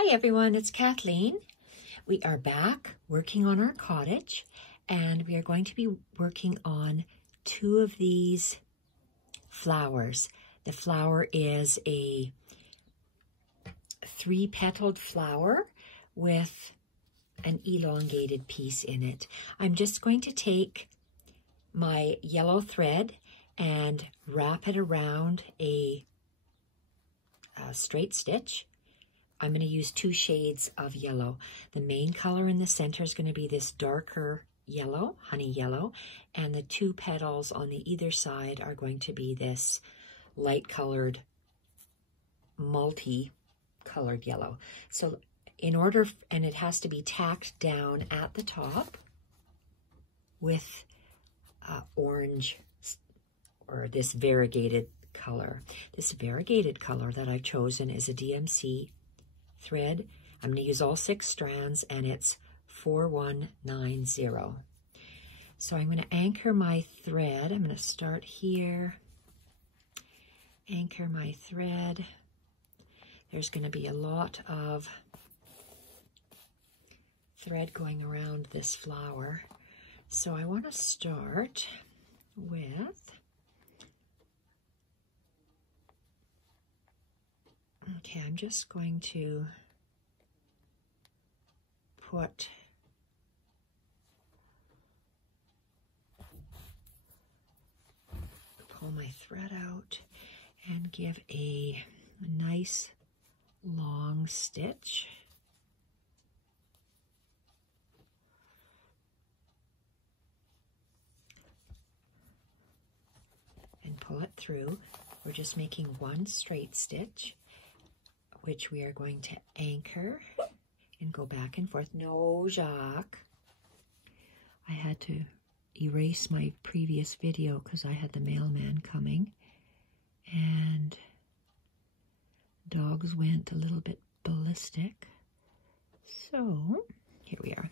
Hi everyone, it's Kathleen. We are back working on our cottage, and we are going to be working on two of these flowers. The flower is a 3-petaled flower with an elongated piece in it. I'm just going to take my yellow thread and wrap it around a straight stitch. I'm going to use 2 shades of yellow. The main color in the center is going to be this darker yellow, honey yellow, and the 2 petals on the either side are going to be this light colored, multi-colored yellow. So in order, and it has to be tacked down at the top with orange or this variegated color. This variegated color that I've chosen is a DMC thread. I'm going to use all 6 strands, and it's 4190. So I'm going to anchor my thread. I'm going to start here, anchor my thread. There's going to be a lot of thread going around this flower. So I want to start with, okay, I'm just going to pull my thread out and give a nice long stitch. And pull it through. We're just making 1 straight stitch, which we are going to anchor and go back and forth. No, Jacques. I had to erase my previous video because I had the mailman coming, and dogs went a little bit ballistic. So here we are.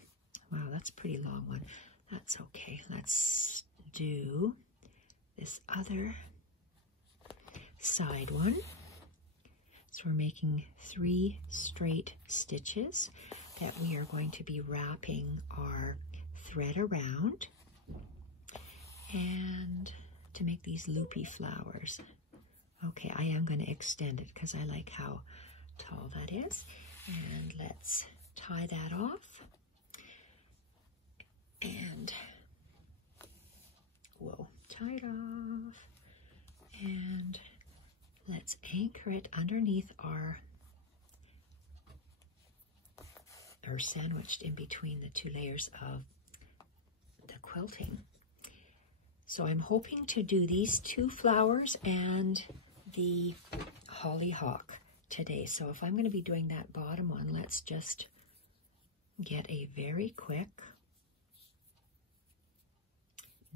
Wow, that's a pretty long one. That's okay. Let's do this other side one. So we're making 3 straight stitches that we are going to be wrapping our thread around, and to make these loopy flowers. Okay, I am going to extend it because I like how tall that is. And let's tie that off. And, whoa, tie it off. And let's anchor it underneath or sandwiched in between the 2 layers of the quilting. So I'm hoping to do these 2 flowers and the hollyhock today. So if I'm going to be doing that bottom one, let's just get a very quick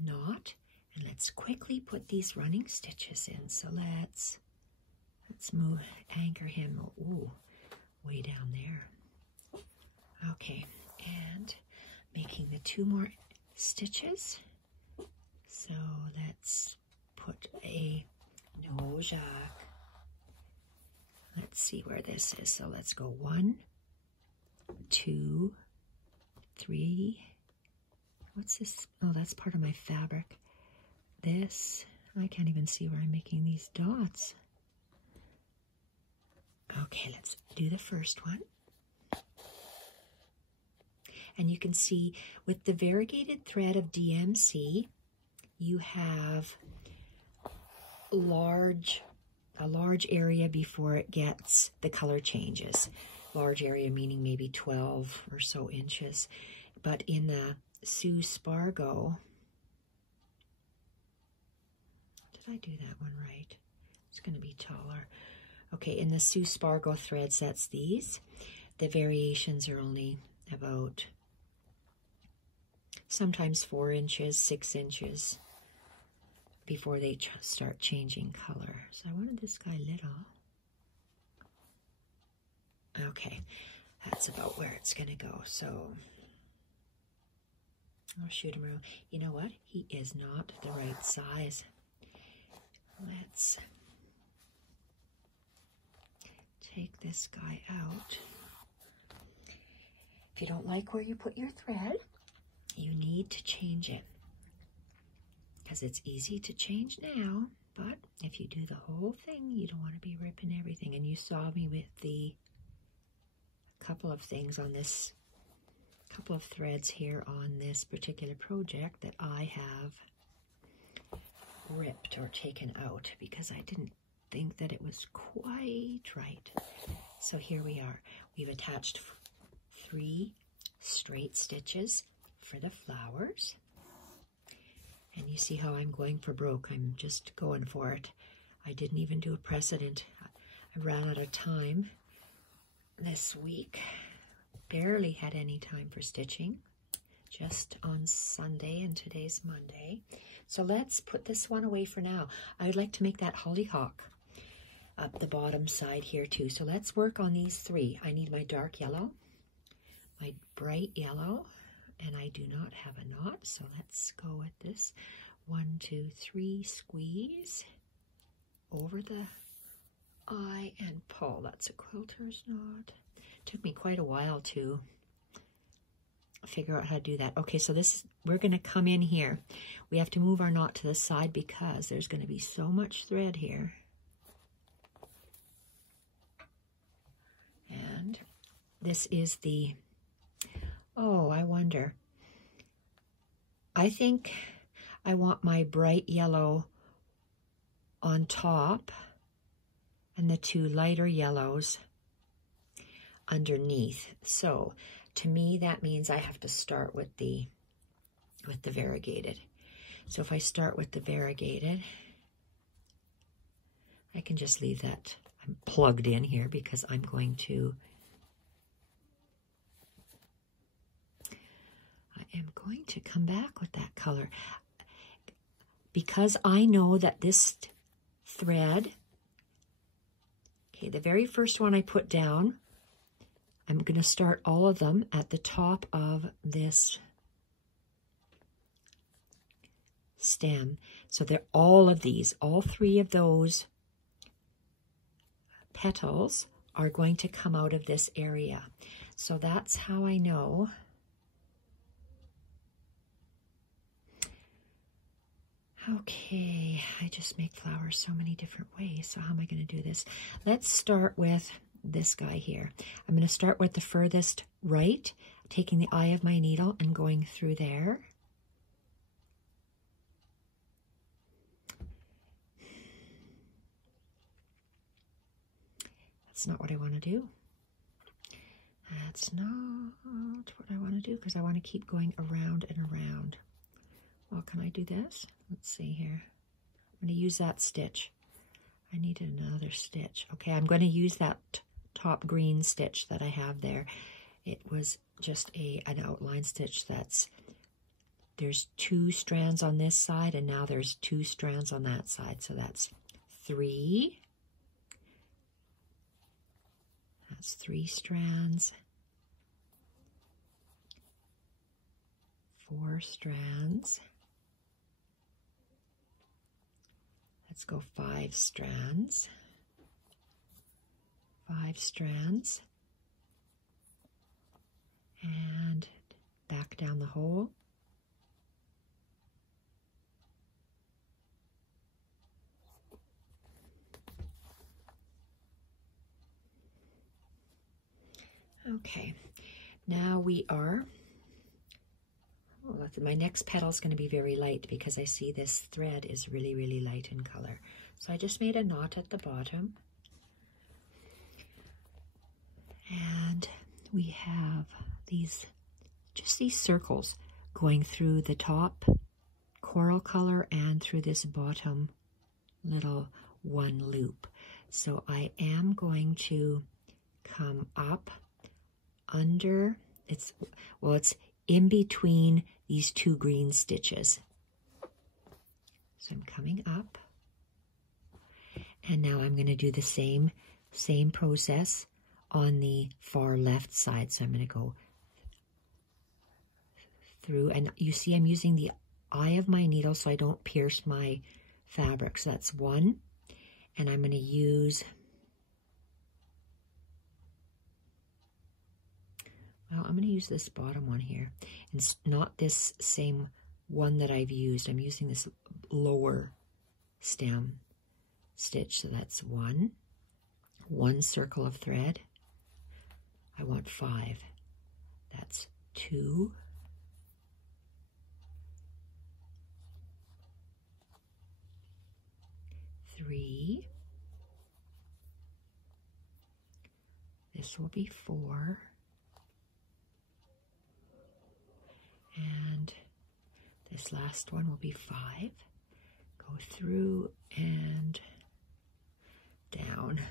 knot, and let's quickly put these running stitches in. So let's move, anchor him, ooh, way down there. Okay, and making the 2 more stitches. So let's put a, no, Jacques. Let's see where this is. So let's go 1, 2, 3. What's this? Oh, that's part of my fabric. This, I can't even see where I'm making these dots. Okay, let's do the first one. And you can see with the variegated thread of DMC, you have a large area before it gets the color changes. Large area meaning maybe 12 or so inches. But in the Sue Spargo, did I do that one right? It's going to be taller. Okay, in the Sue Spargo threads, that's these. The variations are only about sometimes 4 inches, 6 inches before they start changing color. So I wanted this guy little. Okay, that's about where it's going to go. So I'll shoot him around. You know what? He is not the right size. Let's take this guy out. If you don't like where you put your thread, you need to change it. Because it's easy to change now, but if you do the whole thing, you don't want to be ripping everything. And you saw me with the couple of things on this, couple of threads here on this particular project that I have ripped or taken out because I didn't think that it was quite right. So here we are. We've attached 3 straight stitches for the flowers. And you see how I'm going for broke. I'm just going for it. I didn't even do a precedent. I ran out of time this week. Barely had any time for stitching. Just on Sunday, and today's Monday. So let's put this one away for now. I'd like to make that hollyhock up the bottom side here too. So let's work on these 3. I need my dark yellow, my bright yellow, and I do not have a knot, so let's go with this. 1, 2, 3, squeeze over the eye and pull. That's a quilter's knot. It took me quite a while to figure out how to do that. Okay, so this, we're going to come in here. We have to move our knot to the side because there's going to be so much thread here. And this is the, oh, I wonder. I think I want my bright yellow on top and the 2 lighter yellows underneath. So to me, that means I have to start with the variegated. So if I start with the variegated, I can just leave that. I'm plugged in here because I'm going to, come back with that color. Because I know that this thread, okay, the very first one I put down, I'm going to start all of them at the top of this stem. So they're all of these, all 3 of those petals are going to come out of this area. So that's how I know. Okay, I just make flowers so many different ways. So how am I going to do this? Let's start with this guy here. I'm going to start with the furthest right, taking the eye of my needle and going through there. That's not what I want to do. That's not what I want to do because I want to keep going around and around. Well, can I do this? Let's see here. I'm going to use that stitch. I needed another stitch. Okay, I'm going to use that top green stitch that I have there. It was just an outline stitch there's 2 strands on this side and now there's 2 strands on that side. So that's 3. That's 3 strands. 4 strands. Let's go 5 strands. 5 strands. And back down the hole. Okay, now we are, my next petal is going to be very light because I see this thread is really, really light in color. So I just made a knot at the bottom. And we have just these circles going through the top coral color and through this bottom little 1 loop. So I am going to come up under, it's in between these 2 green stitches. So I'm coming up, and now I'm going to do the same process on the far left side. So I'm going to go through, and you see I'm using the eye of my needle so I don't pierce my fabric. So that's 1, and I'm going to use well, I'm going to use this bottom one here. It's not this same one that I've used. I'm using this lower stem stitch. So that's one circle of thread. I want 5. That's 2, 3. This will be 4. And this last one will be 5. Go through and down.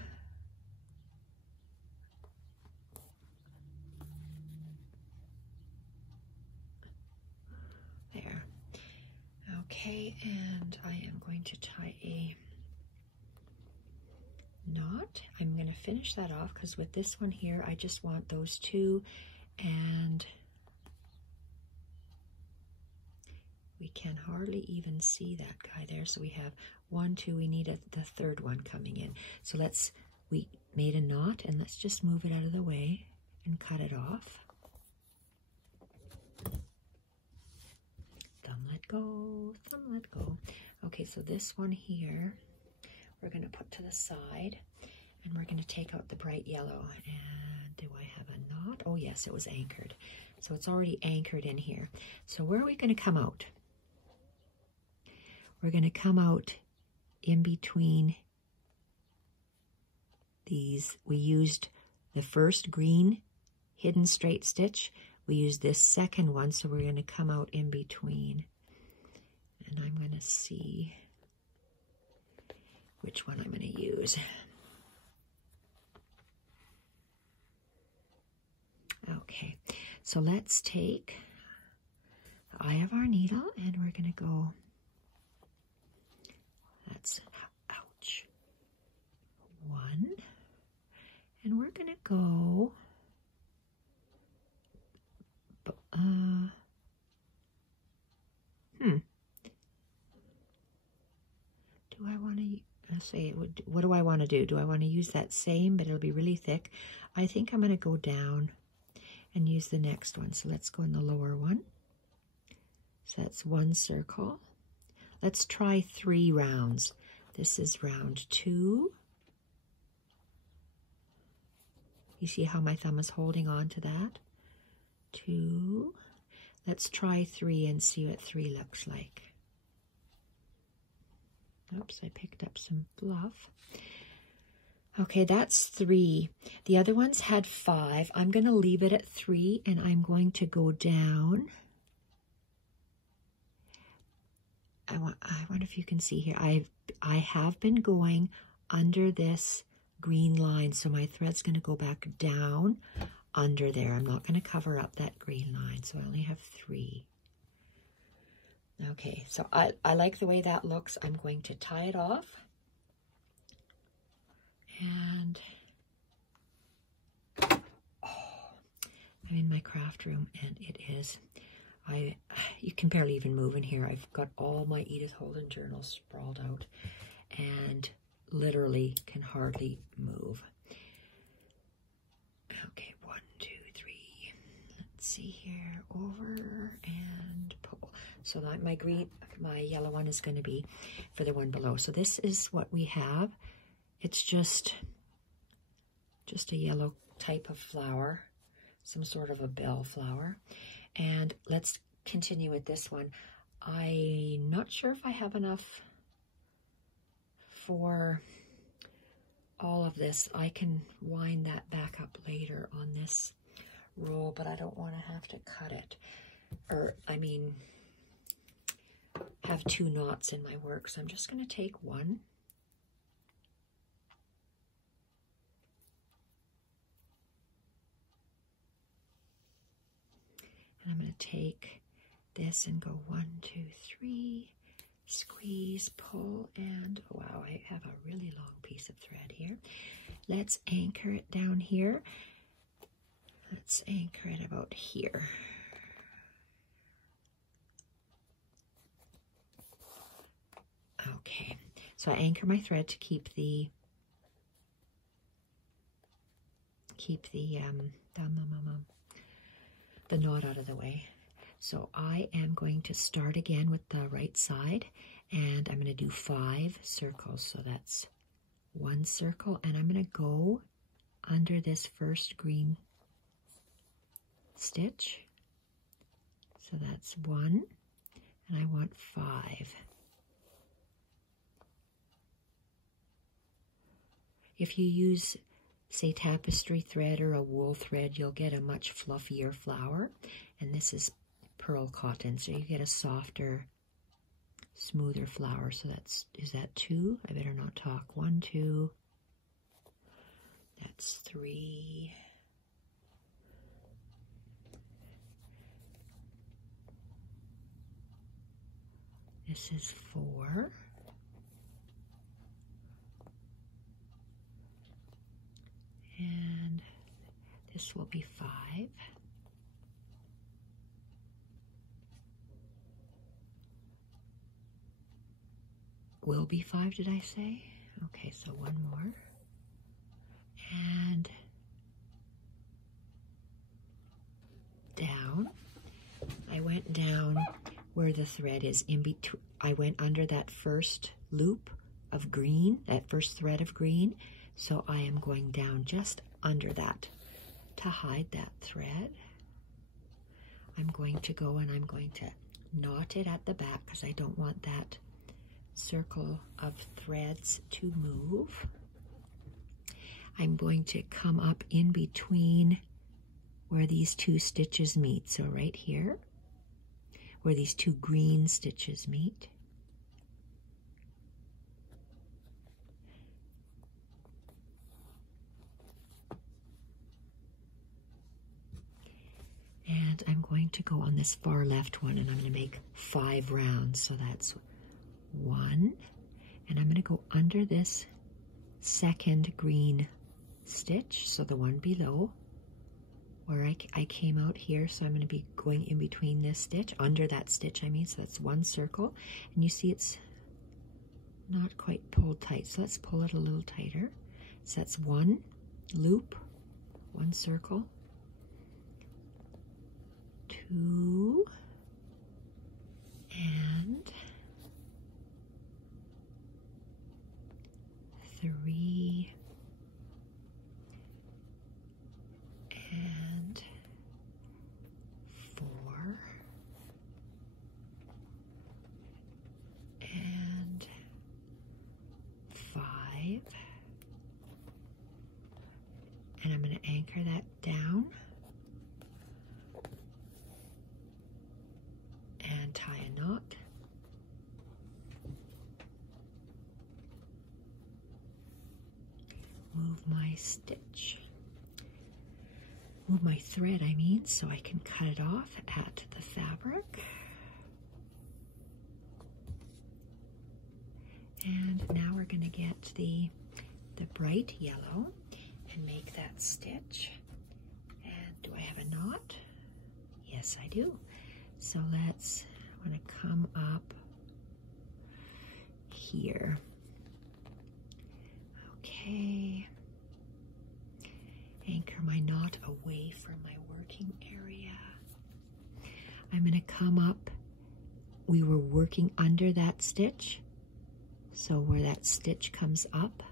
There. Okay, and I am going to tie a knot. I'm going to finish that off because with this one here, I just want those 2, and we can hardly even see that guy there. So we have 1, 2, we need the third one coming in. So we made a knot, and let's just move it out of the way and cut it off. Thumb let go, thumb let go. Okay, so this one here, we're going to put to the side, and we're going to take out the bright yellow. And do I have a knot? Oh yes, it was anchored. So it's already anchored in here. So where are we going to come out? We're going to come out in between these. We used the first green hidden straight stitch. We used this second one, so we're going to come out in between. And I'm going to see which one I'm going to use. Okay, so let's take the eye of our needle, and we're going to go, that's, ouch, 1, and we're going to go, do I want to say it would, what do I want to do? Do I want to use that same, but it'll be really thick? I think I'm going to go down and use the next one. So let's go in the lower one. So that's 1 circle. Let's try 3 rounds. This is round 2. You see how my thumb is holding on to that? 2. Let's try 3 and see what 3 looks like. Oops, I picked up some fluff. Okay, that's 3. The other ones had 5. I'm going to leave it at 3, and I'm going to go down. I wonder if you can see here. I have been going under this green line, so my thread's going to go back down under there. I'm not going to cover up that green line, so I only have 3. Okay, so I like the way that looks. I'm going to tie it off. And I'm in my craft room, and it is, you can barely even move in here. I've got all my Edith Holden journals sprawled out and literally can hardly move. Okay, 1, 2, 3. Let's see here, over and pull. So that my yellow one is going to be for the one below. So this is what we have. It's just a yellow type of flower, some sort of a bell flower. And let's continue with this one. I'm not sure if I have enough for all of this. I can wind that back up later on this roll, but I don't want to have to cut it. Or, I mean, have 2 knots in my work. So I'm just going to take 1. And I'm going to take this and go 1, 2, 3, squeeze, pull, and wow, I have a really long piece of thread here. Let's anchor it down here. Let's anchor it about here. Okay, so I anchor my thread to keep the the knot out of the way. So I am going to start again with the right side, and I'm going to do 5 circles. So that's 1 circle, and I'm going to go under this first green stitch. So that's 1, and I want 5. If you use, say, tapestry thread or a wool thread, you'll get a much fluffier flower. And this is pearl cotton, so you get a softer, smoother flower. So is that 2? I better not talk. 1, 2. That's 3. This is 4. And this will be 5. Will be 5, did I say? Okay, so 1 more. And down. I went down where the thread is in between. I went under that first loop of green, that first thread of green. So I am going down just under that to hide that thread. I'm going to go and I'm going to knot it at the back because I don't want that circle of threads to move. I'm going to come up in between where these 2 stitches meet. So right here, where these 2 green stitches meet. And I'm going to go on this far left one, and I'm going to make 5 rounds. So that's 1, and I'm going to go under this second green stitch, so the one below where I came out here. So I'm going to be going in between this stitch, under that stitch I mean, so that's 1 circle, and you see it's not quite pulled tight, so let's pull it a little tighter. So that's 1 loop, 1 circle, 2, and 3, and 4, and 5, and I'm going to anchor that down and tie a knot. Move my stitch, move my thread I mean, so I can cut it off at the fabric. And now we're going to get the bright yellow and make that stitch. And do I have a knot? Yes, I do. So I want to come up here. Okay. Anchor my knot away from my working area. I'm going to come up. We were working under that stitch. So where that stitch comes up,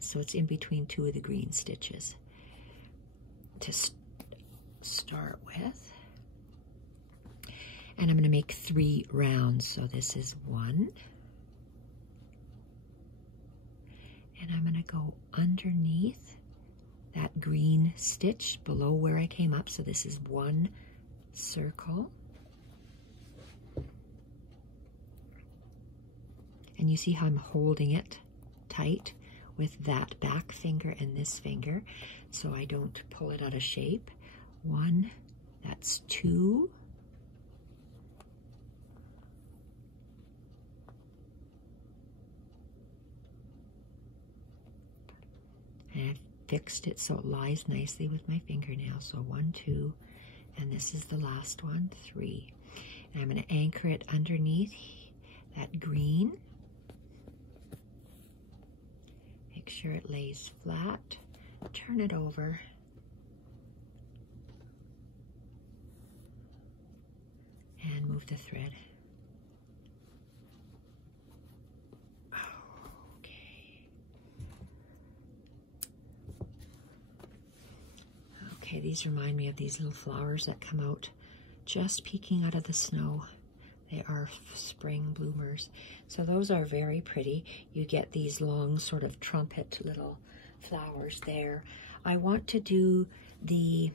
so it's in between 2 of the green stitches to start with. And I'm going to make 3 rounds. So this is 1. And I'm going to go underneath that green stitch below where I came up. So this is 1 circle. And you see how I'm holding it tight with that back finger and this finger so I don't pull it out of shape. 1, that's 2. And I've fixed it so it lies nicely with my fingernail. So 1, 2, and this is the last one, 3. And I'm going to anchor it underneath that green. Make sure it lays flat. Turn it over. the thread. Okay, these remind me of these little flowers that come out just peeking out of the snow. They are spring bloomers. So those are very pretty. You get these long sort of trumpet little flowers there. I want to do the,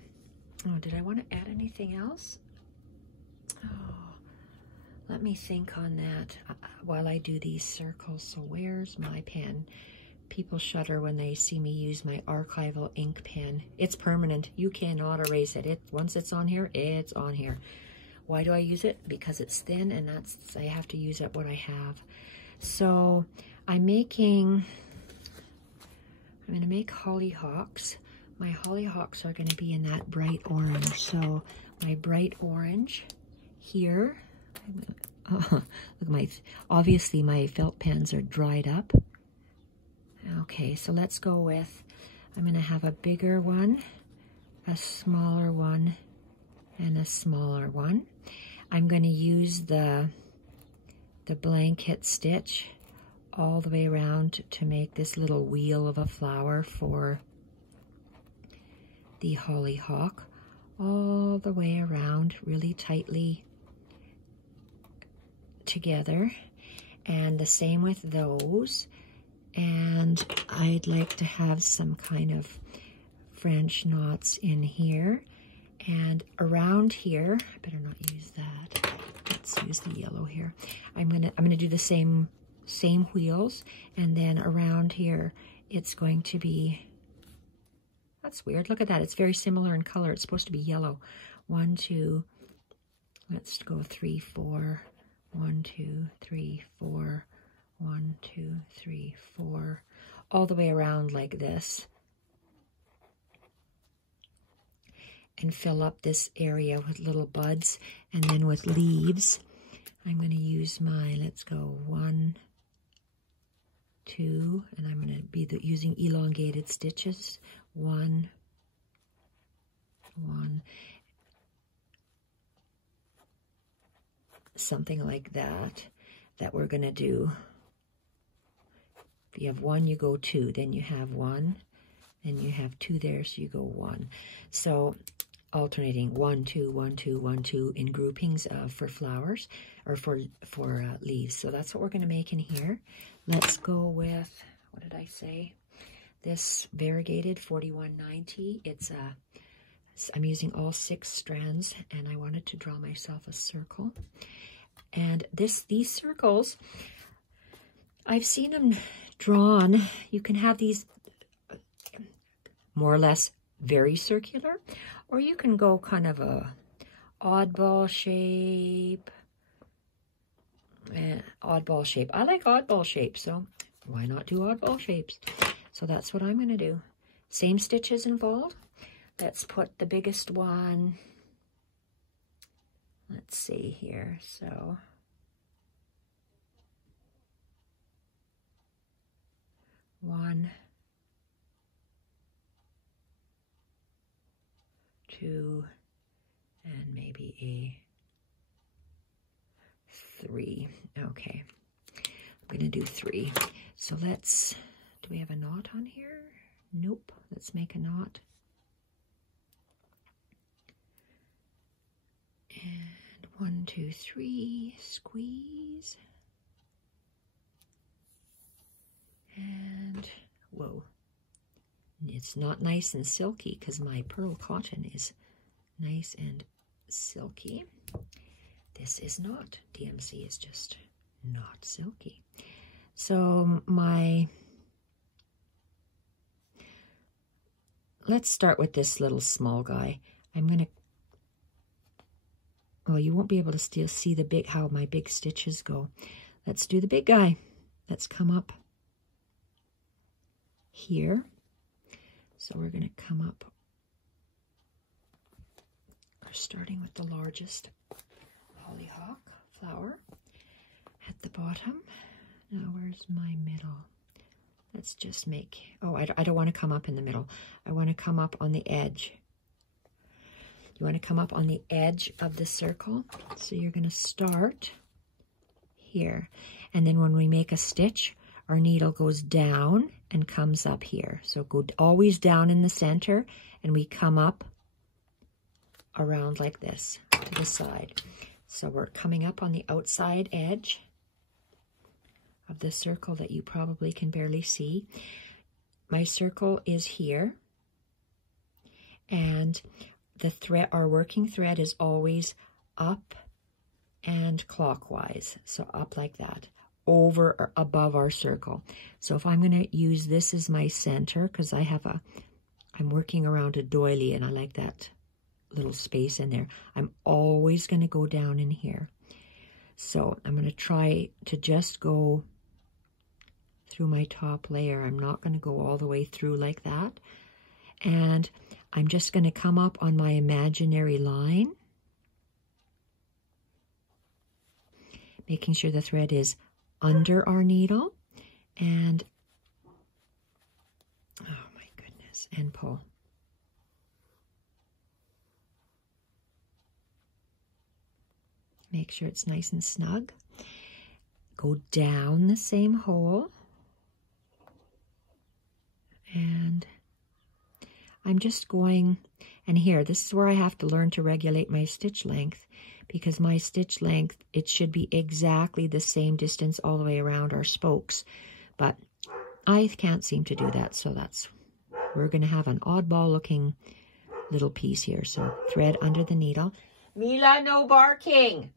oh, did I want to add anything else? Oh, let me think on that while I do these circles. So where's my pen? People shudder when they see me use my archival ink pen. It's permanent. You cannot erase it. Once it's on here, it's on here. Why do I use it? Because it's thin, and I have to use up what I have. So I'm going to make hollyhocks. My hollyhocks are going to be in that bright orange. So my bright orange here. Look, obviously my felt pens are dried up. Okay, so let's go with, I'm going to have a bigger one, a smaller one, and a smaller one. I'm going to use the blanket stitch all the way around to make this little wheel of a flower for the hollyhock, all the way around, really tightly together. And the same with those. And I'd like to have some kind of French knots in here. And around here, I better not use that. Let's use the yellow here. I'm gonna do the same wheels, and then around here it's going to be, that's weird. Look at that. It's very similar in color. It's supposed to be yellow. 1, 2, let's go 3, 4. 1, 2, 3, 4. 1, 2, 3, 4, all the way around like this, and fill up this area with little buds, and then with leaves. I'm going to use my, let's go 1, 2, and I'm going to be using elongated stitches. 1, 1, something like that we're going to do. If you have 1, you go 2, then you have 1, then you have 2 there, so you go 1. So alternating 1, 2, 1, 2, 1, 2 in groupings for flowers or for leaves. So that's what we're going to make in here. Let's go with, what did I say? This variegated 4190. I'm using all 6 strands, and I wanted to draw myself a circle. And these circles, I've seen them drawn. You can have these more or less very circular, or you can go kind of a oddball shape. Oddball shape. I like oddball shapes, so why not do oddball shapes? So that's what I'm going to do. Same stitches involved. Let's put the biggest one. Let's see here. So 1, 2, and maybe a 3. Okay, I'm going to do 3. So do we have a knot on here? Nope. Let's make a knot. And 1, 2, 3, squeeze. And, whoa. It's not nice and silky because my pearl cotton is nice and silky. This is not. DMC is just not silky. So let's start with this little small guy. Well, you won't be able to still see how my big stitches go. Let's do the big guy. Let's come up here. So we're going to come up. We're starting with the largest hollyhock flower at the bottom. Now, where's my middle? Let's just make, oh, I don't want to come up in the middle. I want to come up on the edge. You want to come up on the edge of the circle. So you're going to start here. And then when we make a stitch, our needle goes down and comes up here. So go always down in the center, and we come up around like this to the side. So we're coming up on the outside edge of the circle that you probably can barely see. My circle is here, and the thread, our working thread, is always up and clockwise. So up like that, over or above our circle. So if I'm going to use this as my center, because I'm working around a doily and I like that little space in there, I'm always going to go down in here. So I'm going to try to just go through my top layer. I'm not going to go all the way through like that. And I'm just going to come up on my imaginary line, making sure the thread is under our needle, and oh my goodness, and pull. Make sure it's nice and snug. Go down the same hole, and I'm just going, and here, this is where I have to learn to regulate my stitch length, because my stitch length, it should be exactly the same distance all the way around our spokes, but I can't seem to do that, so we're going to have an oddball looking little piece here. So thread under the needle. Mila, no barking!